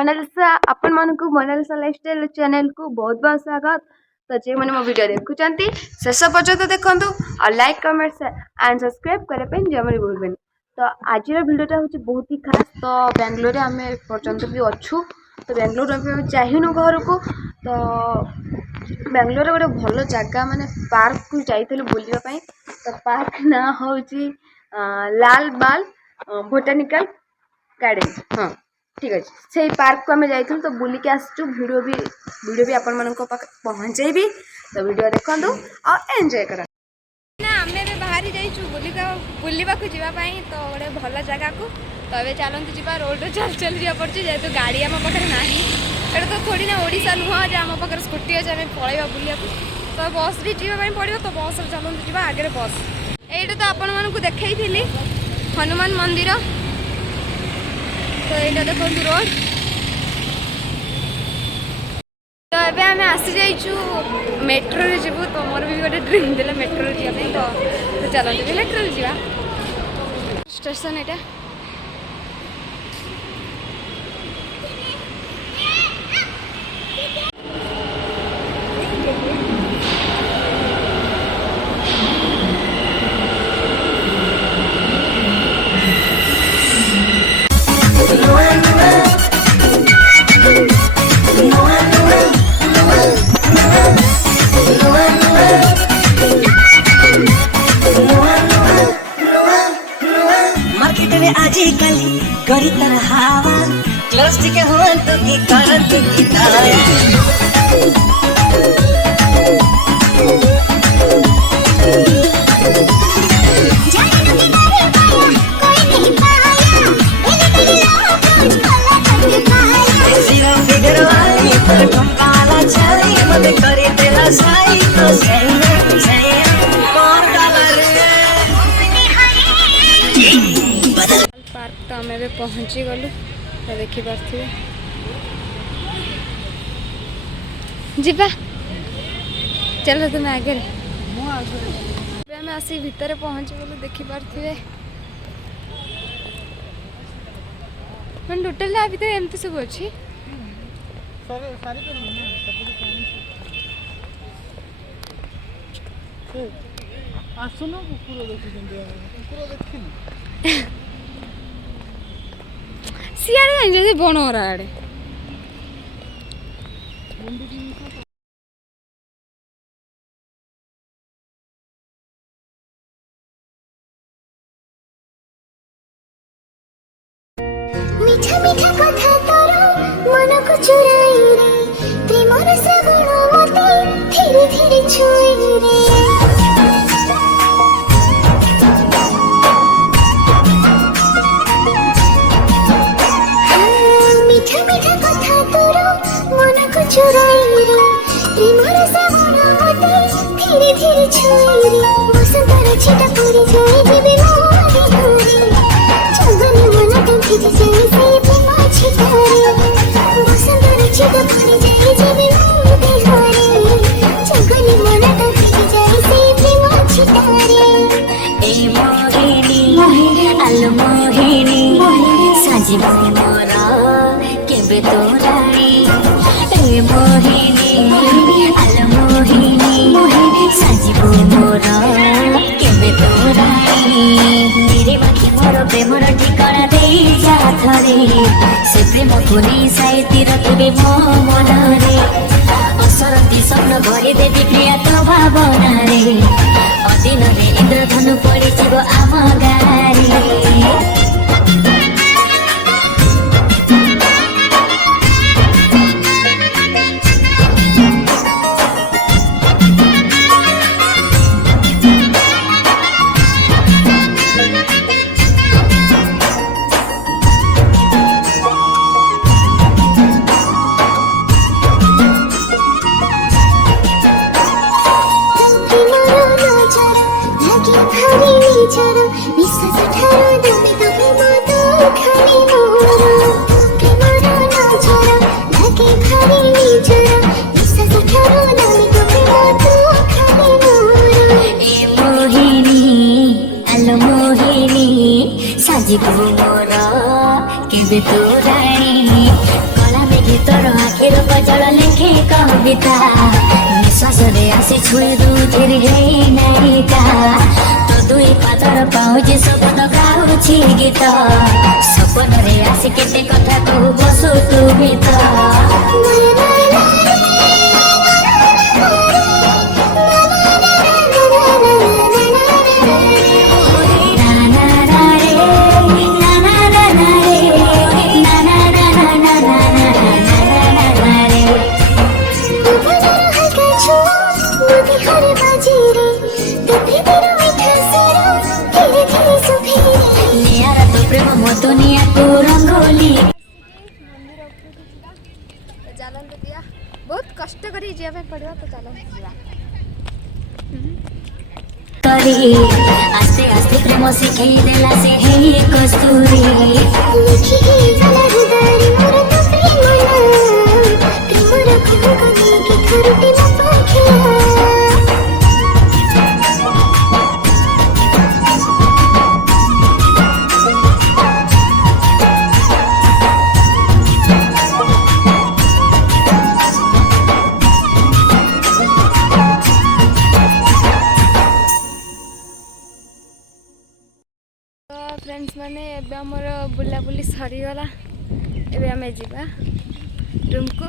Mona Lisa आपण मानक Mona Lisa lifestyle channel को बहुत बहुत स्वागत। तो जे मैंने मो वीडियो देखुंट शेष पर्यटन देखूँ और लाइक कमेंट एंड सब्सक्राइब करने जमा भूलबेन। तो आज भिडियोटा हूँ बहुत ही खास। तो बेंगलोर आम पर्यंत भी अच्छू। तो बेंगलोर जाइनु घर को। तो बेंगलोर गोटे भल जगह माने पार्क को जाइलु बुलवाई। तो पार्क ना हूँ लाल बाल बोटानिकल गार्डन। हाँ ठीक अच्छे से पार्क को आम जाइलु। तो बुलिक आसचु वीडियो भी आपण मानक पहुँचेबी। तो वीडियो देखु और एंजॉय कर ना आम बाहरी जाइचु बुलवा को जीवाई। तो गोटे भल जगह को तो ये चलते जा रोड चल चल जा पड़े जेहतु गाड़ी आम पाखे ना एटा तो थोड़ी ना ओडिशा नुह जे आम पाखे स्कूटी अच्छे आम पलैया बुलिया तो बस भी जीवाई पड़ो। तो बस चलते जा आगे बस ये तो आपण मानक देखी हनुमान मंदिर। तो यहाँ देखो रोड। तो ये आम आसी जाइचु मेट्रो रे जीवु। तो मोर भी गोटे ड्रीम देला मेट्रो रे जाबे। तो चलते मेट्रो रे जीवा स्टेशन एटा। आजिकल गरी तर हावा क्लोज के हो तो की करत की ताया तो आम ए पहुँची गलु। तो देखिपे जीवा चलो तुम आगे आम आसी भितर पहुँची गलु। देखिपे मैं टोटाल आ भर एमती सब अच्छी। आसुन कुकुर देखी सियाड़े जाइए बनरा आड़े मीठा मीठा कथा तोरो मन को चुराई रे प्रेम रस गुण मते धीरे धीरे छुई रे। चुराई रे प्रेम रस गुण मते धीरे धीरे छुई रे। बसंत रचिता पूरी जाए जीवी मोरी हरी जगनी मन तो भिज जाए से प्रेम छितारे। बसंत रचिता पूरी जाए जीवी मोरी हरी जगनी मन तो भिज जाए से प्रेम छितारे। ए मोहिनी आलो मोहिनी साजिबो मोरा केबे तोरानी। ए मोहिनी आलो मोहिनी साजिबो मोरा केबे तोरानी। मेरे माखी मोर प्रेमर ठिकाना देई जा थरे से प्रेम को नहीं साइती रखबे मो मनरे। असरती स्वप्न भरि देवी प्रिया तो भावना रे अदिन रे इंद्रधनु पड़ी जीव आम गारे। साजिबो मोरा केबे तोरानी कला কবিতা নিশ্বাসরে আসি ছুঁয়ে দু ধীরে হেই নায়িকা তো দুই পাদর পাউছি স্বপ্ন গাউছি গীত স্বপ্ନରେ আসি কেতে কথা কহু বসু তু ভিত दुनिया को रंगोली ଚାଲନ୍ତୁ ଯିବା ବହୁତ କଷ୍ଟ କରି ଯିବା ପାଇଁ ପଡ଼ିବ ତ ଚାଲନ୍ତୁ ଯିବା करी आस्ते आस्ते प्रेम सिखई देला से हे कस्तूरी लिखी गला हृदय मोर तो प्रेम ना प्रेम रखो कने के खरुटी न पाखिया फ्रेंड्स माने एबे हमर बुलाबुली सरीगला एबे हमें जीवा रूम को